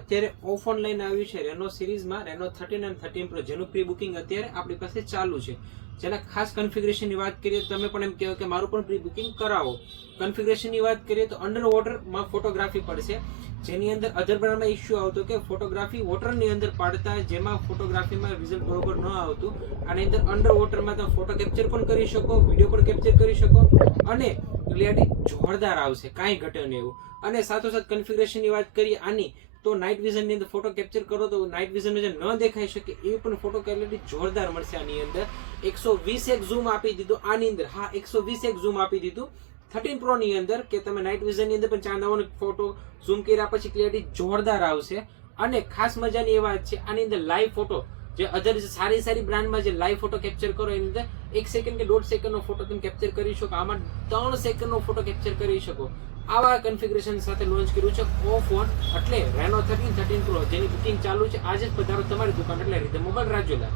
અત્યારે of online આવ્યું છે રેનો સિરીઝમાં રેનો 13 અને 13 પ્રો, જેનું પ્રી બુકિંગ અત્યારે આપણી પાસે ચાલુ છે. જેના ખાસ કન્ફિગરેશનની વાત કરીએ તો તમે પણ એમ કહો કે મારું પણ પ્રી બુકિંગ કરાવો. કન્ફિગરેશનની વાત કરીએ તો અંડર વોટરમાં ફોટોગ્રાફી પડશે, જેની અંદર અધર બ્રાન્ડમાં ઇશ્યુ આવતો કે ફોટોગ્રાફી વોટરની અંદર પાડતા, જેમાં ફોટોગ્રાફીમાં રિઝલ્ટ બરોબર ન આવતું. આની અંદર અંડર વોટરમાં તમે ફોટો કેપ્ચર પણ કરી શકો, વિડીયો પણ કેપ્ચર કરી શકો અને ક્લિયરિટી જોરદાર આવશે, કાંઈ ઘટે નહીં એવું. અને સાથોસાથ કન્ફિગરેશનની વાત કરીએ આની તો નાઇટ વિઝનની અંદર ફોટો કેપ્ચર કરો તો નાઇટ વિઝન જે ન દેખાઈ શકે એ પણ ફોટો ક્વોલિટી જોરદાર મળશે. આની અંદર 120x ઝૂમ આપી દીધું આની અંદર, હા 120x ઝૂમ આપી દીધું 13 પ્રો ની અંદર, કે તમે નાઇટ વિઝન ની અંદર પણ ચાંદાવાનો ફોટો ઝૂમ કર્યા પછી ક્લિયરિટી જોરદાર આવશે. અને ખાસ મજાની એ વાત છે આની અંદર લાઈવ ફોટો, જે અધર સારી બ્રાન્ડમાં જે લાઈવ ફોટો કેપ્ચર કરો એની અંદર 1 સેકન્ડ કે 1.5 સેકન્ડનો ફોટો તમે કેપ્ચર કરી શકો, આમાં 3 સેકન્ડનો ફોટો કેપ્ચર કરી શકો. આવા કન્ફિગરેશન સાથે લોન્ચ કર્યું છે ફોન, એટલે રેનો 13 પ્રો જેની બુકિંગ ચાલુ છે. આજે જ પધારો તમારી દુકાન, એટલે રીતે મોબાઈલ રાજુલા.